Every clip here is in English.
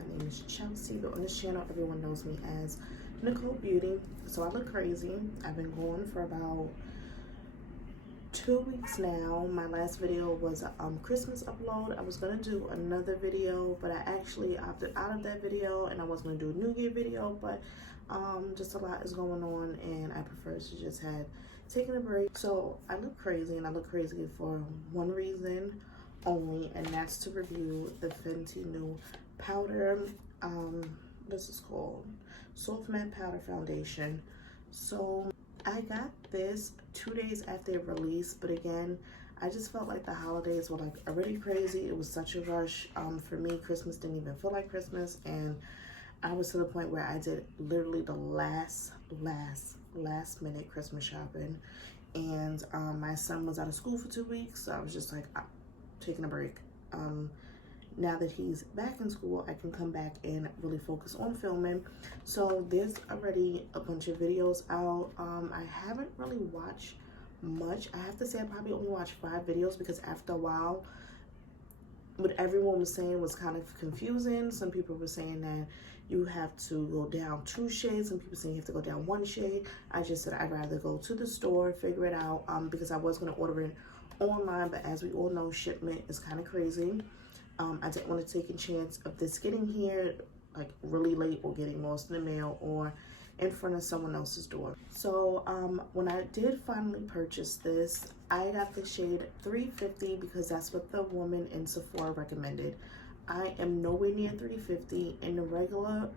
My name is Chelsea, but on this channel everyone knows me as Nicole Beauty. So I look crazy. I've been going for about 2 weeks now. My last video was a Christmas upload. I was gonna do another video, but I actually opted out of that video, and I was gonna do a New Year video, but just a lot is going on, and I prefer to just have taken a break. So I look crazy, and I look crazy for one reason only, and that's to review the Fenty new powder. This is called Soft Matte Powder Foundation. So I got this 2 days after it released, but again, I just felt like the holidays were like already crazy. It was such a rush. For me, Christmas didn't even feel like Christmas, and I was to the point where I did literally the last minute Christmas shopping, and my son was out of school for 2 weeks, so I was just like, I'm taking a break. Now that he's back in school, I can come back and really focus on filming. So there's already a bunch of videos out. I haven't really watched much. I have to say I probably only watched 5 videos because after a while, what everyone was saying was kind of confusing. Some people were saying that you have to go down 2 shades. Some people saying you have to go down 1 shade. I just said I'd rather go to the store, figure it out, because I was going to order it online, but as we all know, shipment is kind of crazy. I didn't want to take a chance of this getting here like really late or getting lost in the mail or in front of someone else's door. So when I did finally purchase this, I got the shade 350 because that's what the woman in Sephora recommended. I am nowhere near 350. In the regular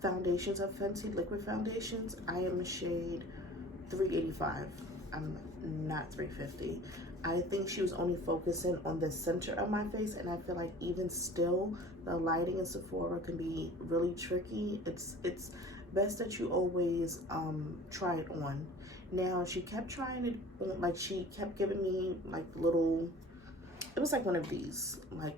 foundations of Fenty liquid foundations, I am a shade 385. I'm not 350. I think she was only focusing on the center of my face, and I feel like even still, the lighting in Sephora can be really tricky. It's best that you always try it on. Now, she kept trying it on, like she kept giving me like little, it was like one of these, like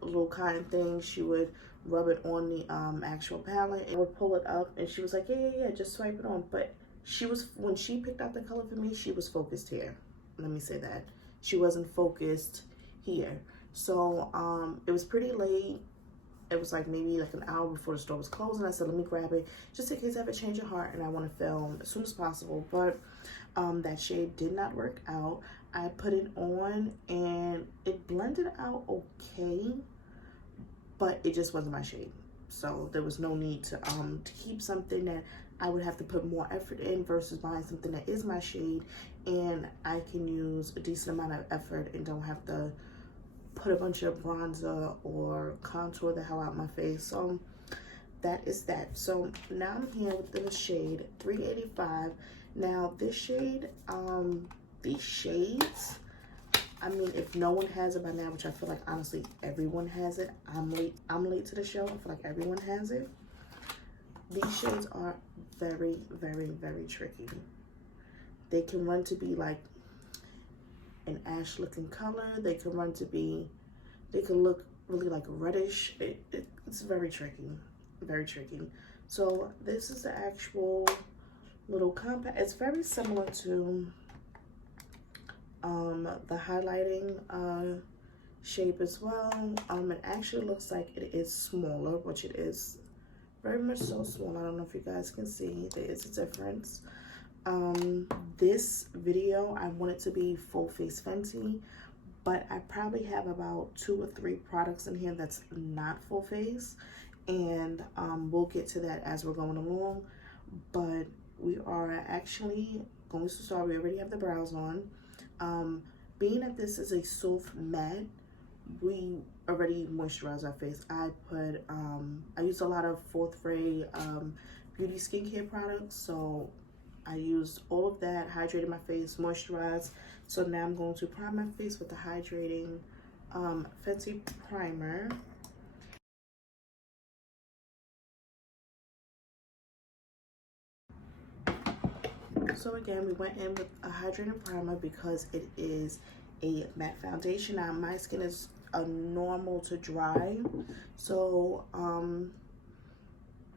a little kind thing. She would rub it on the actual palette and would pull it up, and she was like, yeah, just swipe it on. But she was, when she picked out the color for me, she was focused here. Let me say that. She wasn't focused here. So it was pretty late. It was like maybe like an hour before the store was closing. I said, let me grab it just in case I have a change of heart and I want to film as soon as possible. But that shade did not work out. I put it on and it blended out okay, but it just wasn't my shade. So there was no need to keep something that I would have to put more effort in versus buying something that is my shade and I can use a decent amount of effort and don't have to put a bunch of bronzer or contour the hell out my face. So that is that. So now I'm here with the shade 385. Now this shade, these shades, I mean, if no one has it by now, which I feel like honestly everyone has it. I'm late to the show. I feel like everyone has it. These shades are very tricky. They can run to be like an ash looking color. They can run to be, they can look really like reddish. It's very tricky, very tricky. So this is the actual little compact. It's very similar to the highlighting shape as well. It actually looks like it is smaller, which it is very much so small. I don't know if you guys can see, there is a difference. This video, I want it to be full face Fenty, but I probably have about 2 or 3 products in here that's not full face, and we'll get to that as we're going along. But we are actually going to start. We already have the brows on. Being that this is a soft matte, we already moisturize our face. I used a lot of 4th grade beauty skincare products, so I used all of that, hydrated my face, moisturized. So now I'm going to prime my face with the hydrating Fenty primer. So again, we went in with a hydrating primer because it is a matte foundation. Now my skin is a normal to dry, so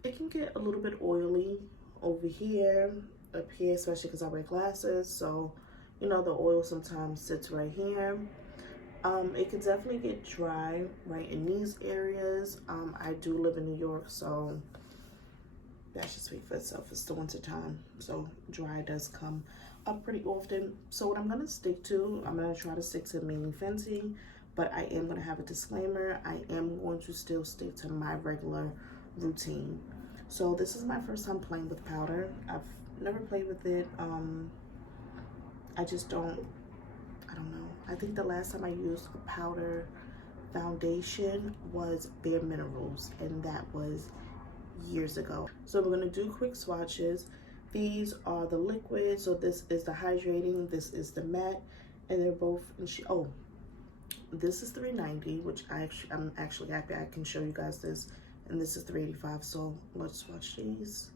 it can get a little bit oily over here, up here, especially because I wear glasses, so you know the oil sometimes sits right here. It could definitely get dry right in these areas. I do live in New York, so that should speak for itself. It's the winter time, so dry does come up pretty often. So what I'm gonna stick to, I'm gonna try to stick to mainly Fenty, but I am gonna have a disclaimer. I am going to still stick to my regular routine. So this is my first time playing with powder. I've never played with it. I just don't, I don't know. I think the last time I used a powder foundation was Bare Minerals, and that was years ago. So we're gonna do quick swatches. These are the liquids. So this is the hydrating, this is the matte, and they're both in oh, this is $3.90, which I'm actually happy I can show you guys this, and this is $3.85. So let's swatch these.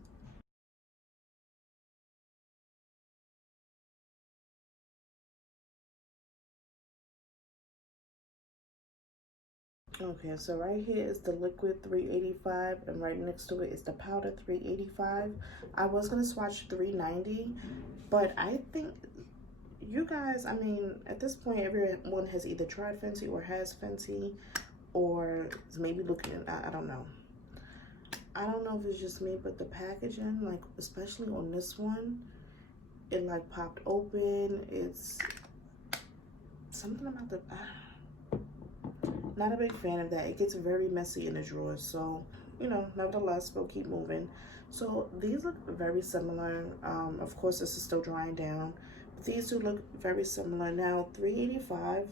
Okay, so right here is the liquid $3.85, and right next to it is the powder $3.85. I was gonna swatch $3.90, but I think you guys, I mean, at this point, everyone has either tried Fenty or has Fenty, or is maybe looking at, I don't know. I don't know if it's just me, but the packaging, like, especially on this one, it like popped open. It's something about the, not a big fan of that. It gets very messy in the drawers. So, you know, nevertheless, we'll keep moving. So these look very similar. Of course, this is still drying down. But these two look very similar. Now, $3.85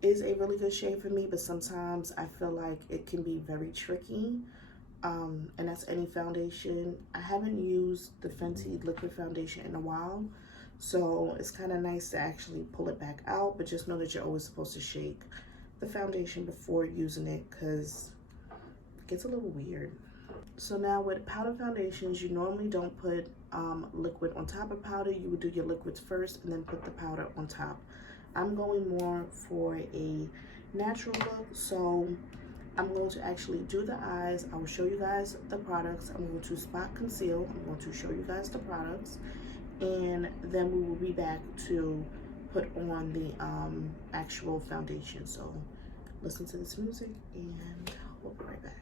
is a really good shade for me, but sometimes I feel like it can be very tricky. And that's any foundation. I haven't used the Fenty liquid foundation in a while, so it's kind of nice to actually pull it back out, but just know that you're always supposed to shake the foundation before using it, because it gets a little weird. So now with powder foundations, you normally don't put liquid on top of powder. You would do your liquids first and then put the powder on top. I'm going more for a natural look, so I'm going to actually do the eyes. I will show you guys the products. I'm going to spot conceal. I'm going to show you guys the products, and then we will be back to put on the actual foundation. So listen to this music and we'll be right back.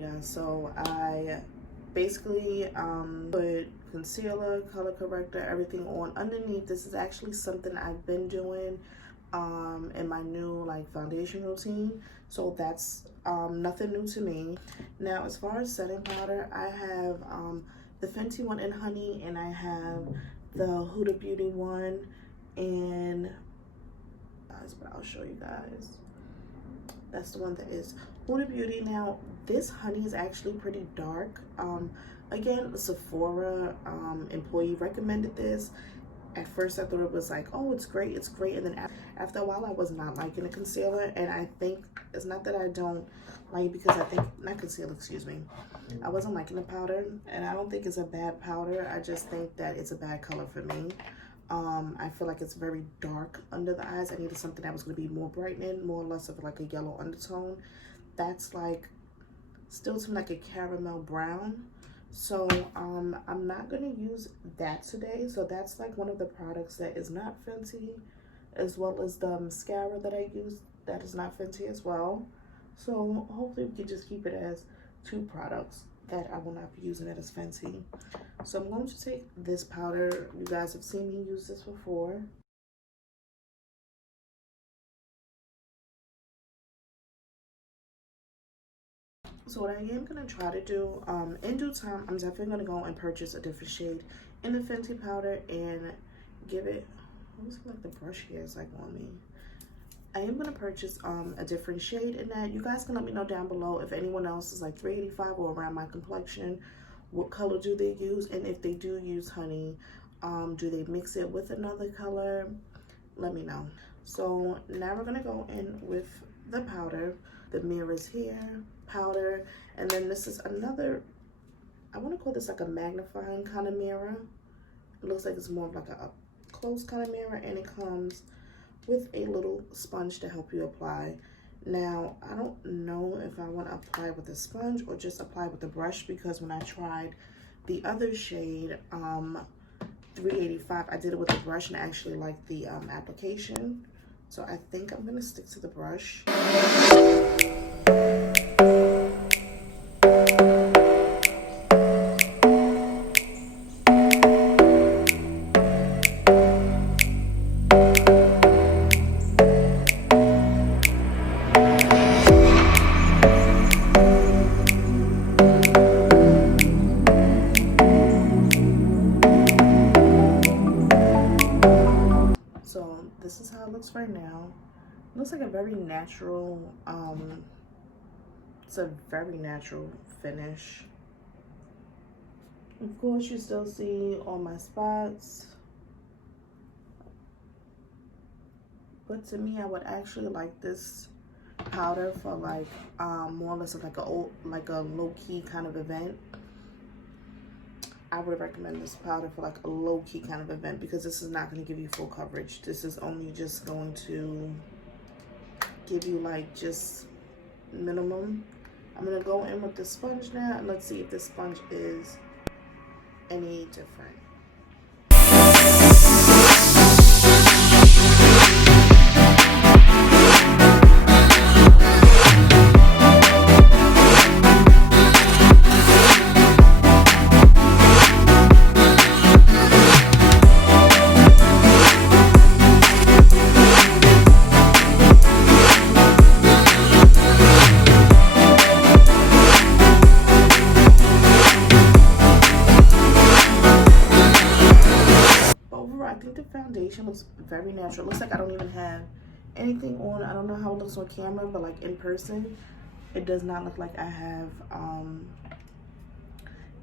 Alright guys, so I basically put concealer, color corrector, everything on underneath. This is actually something I've been doing in my new like foundation routine, so that's nothing new to me. Now as far as setting powder, I have the Fenty one in honey, and I have the Huda Beauty one, and guys, but I'll show you guys. That's the one that is Huda Beauty. Now this honey is actually pretty dark. Again, the Sephora employee recommended this. At first I thought it was like, oh, it's great, and then after a while I was not liking the concealer, and I think it's not that I don't like, because I think, not concealer, excuse me, I wasn't liking the powder, and I don't think it's a bad powder. I just think that it's a bad color for me. I feel like it's very dark under the eyes. I needed something that was going to be more brightening, more or less of like a yellow undertone. That's like still to me like a caramel brown. So I'm not going to use that today. So that's like one of the products that is not Fenty, as well as the mascara that I use that is not Fenty as well. So hopefully we can just keep it as two products that I will not be using it as Fenty. So I'm going to take this powder. You guys have seen me use this before. So what I am going to try to do, in due time, I'm definitely going to go and purchase a different shade in the Fenty powder and give it, I always feel like the brush here is like on me. I am going to purchase a different shade in that. You guys can let me know down below if anyone else is like 385 or around my complexion. What color do they use? And if they do use honey, do they mix it with another color? Let me know. So now we're going to go in with the powder. The mirrors here, powder, and then this is another, I want to call this like a magnifying kind of mirror. It looks like it's more of like a close kind of mirror, and it comes with a little sponge to help you apply. Now I don't know if I want to apply with a sponge or just apply with a brush, because when I tried the other shade 385, I did it with a brush and I actually liked the application. So I think I'm gonna stick to the brush. So this is how it looks right now. It looks like a very natural, it's a very natural finish. Of course, you still see all my spots. But to me, I would actually like this powder for like more or less of like a low-key kind of event. I would recommend this powder for like a low-key kind of event, because this is not going to give you full coverage. This is only just going to give you like just minimum. I'm going to go in with the sponge now, and let's see if this sponge is any different. Foundation looks very natural. It looks like I don't even have anything on. I don't know how it looks on camera, but like in person, it does not look like I have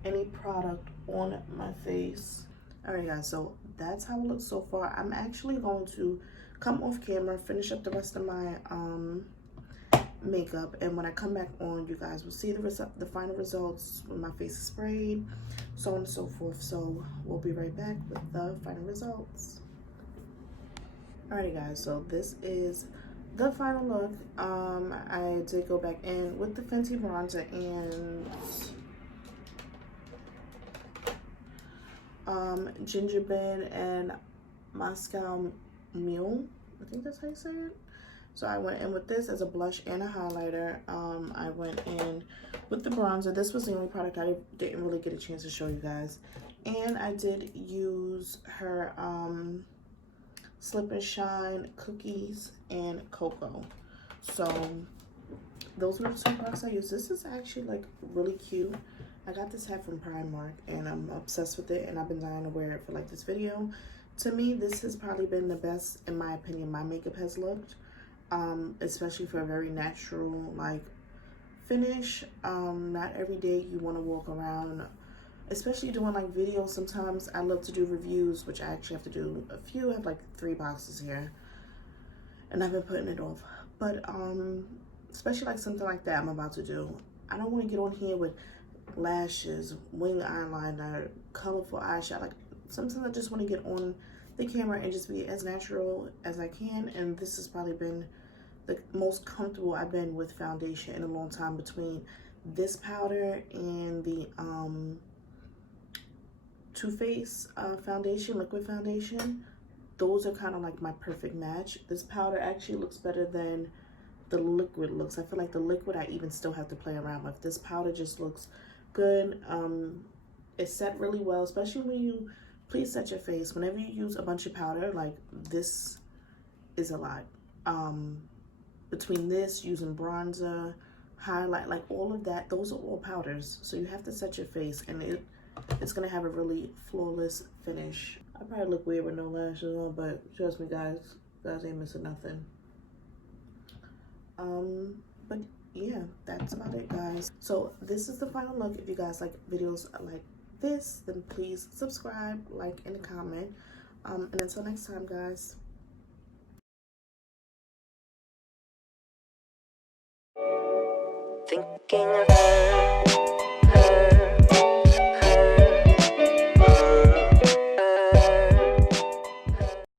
any product on my face. All right guys, so that's how it looks so far. I'm actually going to come off camera, finish up the rest of my makeup, and when I come back on, you guys will see the final results when my face is sprayed, so on and so forth. So we'll be right back with the final results. Alrighty guys, so this is the final look. I did go back in with the Fenty bronzer and gingerbread and Moscow Mule. I think that's how you say it. So I went in with this as a blush and a highlighter. I went in with the bronzer. This was the only product I didn't really get a chance to show you guys. And I did use her Slip and Shine Cookies and Cocoa. So those were the two products I used. This is actually like really cute. I got this hat from Primark and I'm obsessed with it, and I've been dying to wear it for like this video. To me, this has probably been the best, in my opinion, my makeup has looked. Especially for a very natural like finish. Not every day you want to walk around, especially doing like videos. Sometimes I love to do reviews, which I actually have to do a few. I have like 3 boxes here and I've been putting it off. But especially like something like that I'm about to do, I don't want to get on here with lashes, wing eyeliner, colorful eyeshadow. Like sometimes I just want to get on the camera and just be as natural as I can. And this has probably been the most comfortable I've been with foundation in a long time, between this powder and the Too Faced foundation, liquid foundation. Those are kind of like my perfect match. This powder actually looks better than the liquid looks. I feel like the liquid I even still have to play around with. This powder just looks good. It's set really well, especially when you please set your face. Whenever you use a bunch of powder, like this is a lot. Between this, using bronzer, highlight, like all of that, those are all powders. So you have to set your face, and it's gonna have a really flawless finish. I probably look weird with no lashes on, but trust me guys ain't missing nothing. But yeah, that's about it guys. So this is the final look. If you guys like videos like this, then please subscribe, like, and comment. And until next time guys. Thinking of her.